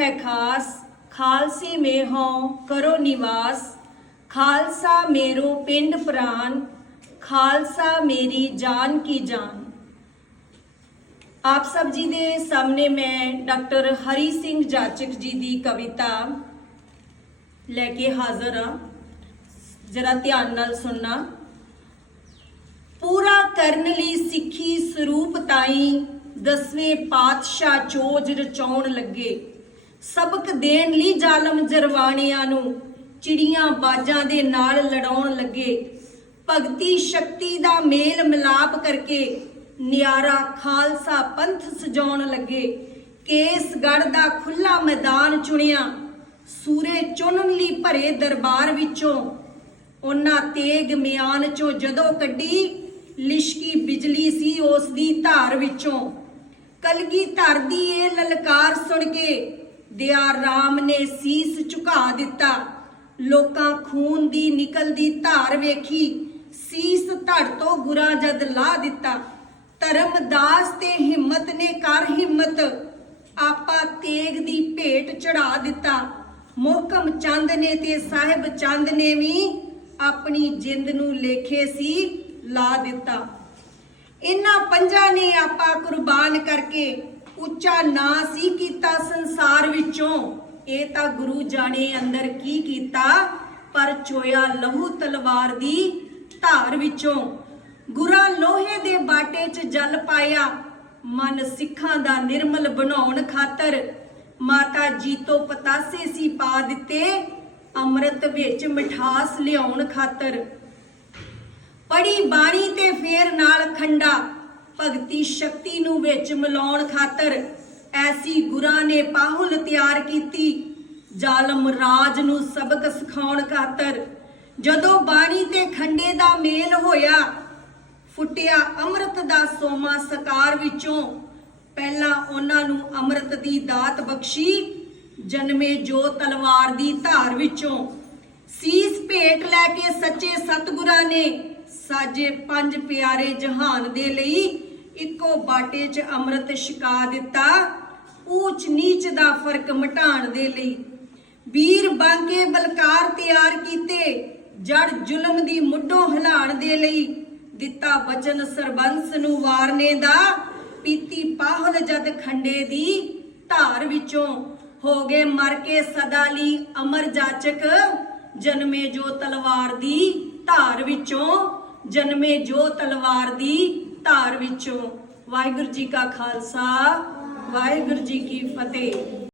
ਹੈ ਖਾਸ, ਖਾਲਸੇ ਮੇ ਹੋਂ ਕਰੋ ਨਿਵਾਸ, ਖਾਲਸਾ ਮੇਰੋ ਪਿੰਡ ਪ੍ਰਾਨ, ਖਾਲਸਾ ਮੇਰੀ ਜਾਨ ਕੀ ਜਾਨ। ਆਪ ਸਭ ਜੀ ਦੇ ਸਾਹਮਣੇ ਮੈਂ ਡਾਕਟਰ ਹਰੀ ਸਿੰਘ ਜਾਚਕ ਜੀ ਦੀ ਕਵਿਤਾ ਲੈ ਕੇ ਹਾਜ਼ਰ ਹਾਂ। ਜਰਾ ਧਿਆਨ ਨਾਲ ਸੁਣਨਾ। ਪੂਰਾ ਕਰਨ ਲਈ ਸਿੱਖੀ ਸਰੂਪ ਤਾਈ ਦਸਵੇਂ ਪਾਤਸ਼ਾਹ ਚੋਜ ਰਚਾਉਣ ਲੱਗੇ। ਸਬਕ ਦੇਣ ਲਈ ਜ਼ਾਲਮ ਜਰਵਾਣਿਆਂ ਨੂੰ ਚਿੜੀਆਂ ਬਾਜਾਂ ਦੇ ਨਾਲ ਲੜਾਉਣ ਲੱਗੇ। ਭਗਤੀ ਸ਼ਕਤੀ ਦਾ ਮੇਲ ਮਿਲਾਪ ਕਰਕੇ ਨਿਆਰਾ ਖਾਲਸਾ ਪੰਥ ਸਜਾਉਣ ਲੱਗੇ। ਕੇਸਗੜ੍ਹ ਦਾ ਖੁੱਲਾ ਮੈਦਾਨ ਚੁਣਿਆ। ਸੂਰੇ ਚੁਣਨ ਲਈ ਭਰੇ ਦਰਬਾਰ ਵਿੱਚੋਂ ਉਹਨਾਂ ਤੇਗ ਮਿਆਨ ਚੋਂ ਜਦੋਂ ਕੱਢੀ, ਲਿਸ਼ਕੀ ਬਿਜਲੀ ਸੀ ਉਸ ਦੀ ਧਾਰ ਵਿੱਚੋਂ। ਕਲਗੀ ਧਰਦੀ ਇਹ ਲਲਕਾਰ ਸੁਣ ਕੇ ਦਿਆ ਰਾਮ ਨੇ ਸੀਸ ਝੁਕਾ ਦਿੱਤਾ। ਲੋਕਾਂ ਖੂਨ ਦੀ ਨਿਕਲਦੀ ਧਾਰ ਵੇਖੀ। ਸੀਸ ਧੜ ਤੋਂ ਗੁਰਾ ਜਦ ਲਾ ਦਿੱਤਾ। ਧਰਮਦਾਸ ਤੇ ਹਿੰਮਤ ਨੇ ਕਰ ਹਿੰਮਤ। ਆਪਾ ਤੇਗ ਦੀ ਭੇਟ ਚੜਾ ਦਿੱਤਾ। ਮੋਹਕਮ ਚੰਦ ਨੇ ਤੇ ਸਾਹਿਬ ਚੰਦ ਨੇ ਵੀ ਆਪਣੀ ਜਿੰਦ ਨੂੰ ਲੇਖੇ ਸੀ ਲਾ ਦਿੱਤਾ। ਇਹਨਾਂ ਪੰਜਾਂ ਨੇ ਆਪਾ ਕੁਰਬਾਨ ਕਰਕੇ ਉੱਚਾ ਨਾਂ ਸੀ ਕੀਤਾ ਸੰਸਾਰ ਵਿੱਚੋਂ, ਇਹ ਤਾਂ ਗੁਰੂ ਜਾਣੇ ਅੰਦਰ ਕੀ ਕੀਤਾ? ਪਰ ਚੋਇਆ ਲਹੂ ਤਲਵਾਰ ਦੀ ਧਾਰ ਵਿੱਚੋਂ। ਗੁਰਾ ਲੋਹੇ ਦੇ ਬਾਟੇ 'ਚ ਜਲ ਪਾਇਆ। ਮਨ ਸਿੱਖਾਂ ਦਾ ਨਿਰਮਲ ਬਣਾਉਣ ਖਾਤਰ ਮਾਤਾ ਜੀ ਤੋਂ ਪਤਾਸੇ ਸੀ ਪਾ ਦਿੱਤੇ, ਅੰਮ੍ਰਿਤ ਵਿੱਚ ਮਿਠਾਸ ਲਿਆਉਣ ਖਾਤਰ। ਪੜੀ ਬਾਣੀ ਤੇ ਫੇਰ ਨਾਲ ਖੰਡਾ, ਭਗਤੀ ਸ਼ਕਤੀ ਨੂੰ ਵਿੱਚ ਮਿਲਾਉਣ ਖਾਤਰ। ਐਸੀ ਗੁਰਾਂ ਨੇ ਪਾਹੁਲ ਤਿਆਰ ਕੀਤੀ। ਜ਼ਾਲਮ ਰਾਜ ਨੂੰ ਸਬਕ ਸਿਖਾਉਣ ਖਾਤਰ ਜਦੋਂ ਬਾਣੀ ਤੇ ਖੰਡੇ ਦਾ ਮੇਲ ਹੋਇਆ, ਫੁੱਟਿਆ ਅੰਮ੍ਰਿਤ ਦਾ ਸੋਮਾ ਸਕਾਰ ਵਿੱਚੋਂ। ਪਹਿਲਾਂ ਉਹਨਾਂ ਨੂੰ ਅੰਮ੍ਰਿਤ ਦੀ ਦਾਤ ਬਖਸ਼ੀ, ਜਨਮੇ ਜੋ ਤਲਵਾਰ ਦੀ ਧਾਰ ਵਿੱਚੋਂ। ਸੀਸ ਭੇਟ ਲੈ ਕੇ ਸੱਚੇ ਸਤਿਗੁਰਾਂ ਨੇ ਸਾਜੇ ਪੰਜ ਪਿਆਰੇ ਜਹਾਨ ਦੇ ਲਈ ਇੱਕੋ ਬਾਟੇ 'ਚ ਅੰਮ੍ਰਿਤ ਛਕਾ ਦਿੱਤਾ, ਊਚ ਨੀਚ ਦਾ ਫ਼ਰਕ ਮਿਟਾਉਣ ਦੇ ਲਈ। ਵੀਰ ਬਾਂਕੇ ਬਲਕਾਰ ਤਿਆਰ ਕੀਤੇ, ਜੜ ਜ਼ੁਲਮ ਦੀ ਮੁੱਢੋਂ ਹਿਲਾਣ ਦੇ ਲਈ। ਦਿੱਤਾ ਬਚਨ ਸਰਬੰਸ ਨੂੰ ਵਾਰਨੇ ਦਾ, ਪੀਤੀ ਪਾਹਲ ਜਦ ਖੰਡੇ ਦੀ ਧਾਰ ਵਿੱਚੋਂ। ਹੋ ਗਏ ਮਰ ਕੇ ਸਦਾ ਲਈ ਅਮਰ ਜਾਚਕ, ਜਨਮੇ ਜੋ ਤਲਵਾਰ ਦੀ ਧਾਰ ਵਿੱਚੋਂ। ਜਨਮੇ ਜੋ ਤਲਵਾਰ ਦੀ ਧਾਰ ਵਿੱਚੋਂ ਵਾਹਿਗੁਰੂ ਜੀ ਕਾ ਖਾਲਸਾ ਵਾਹਿਗੁਰੂ ਜੀ ਕੀ ਫਤਿਹ।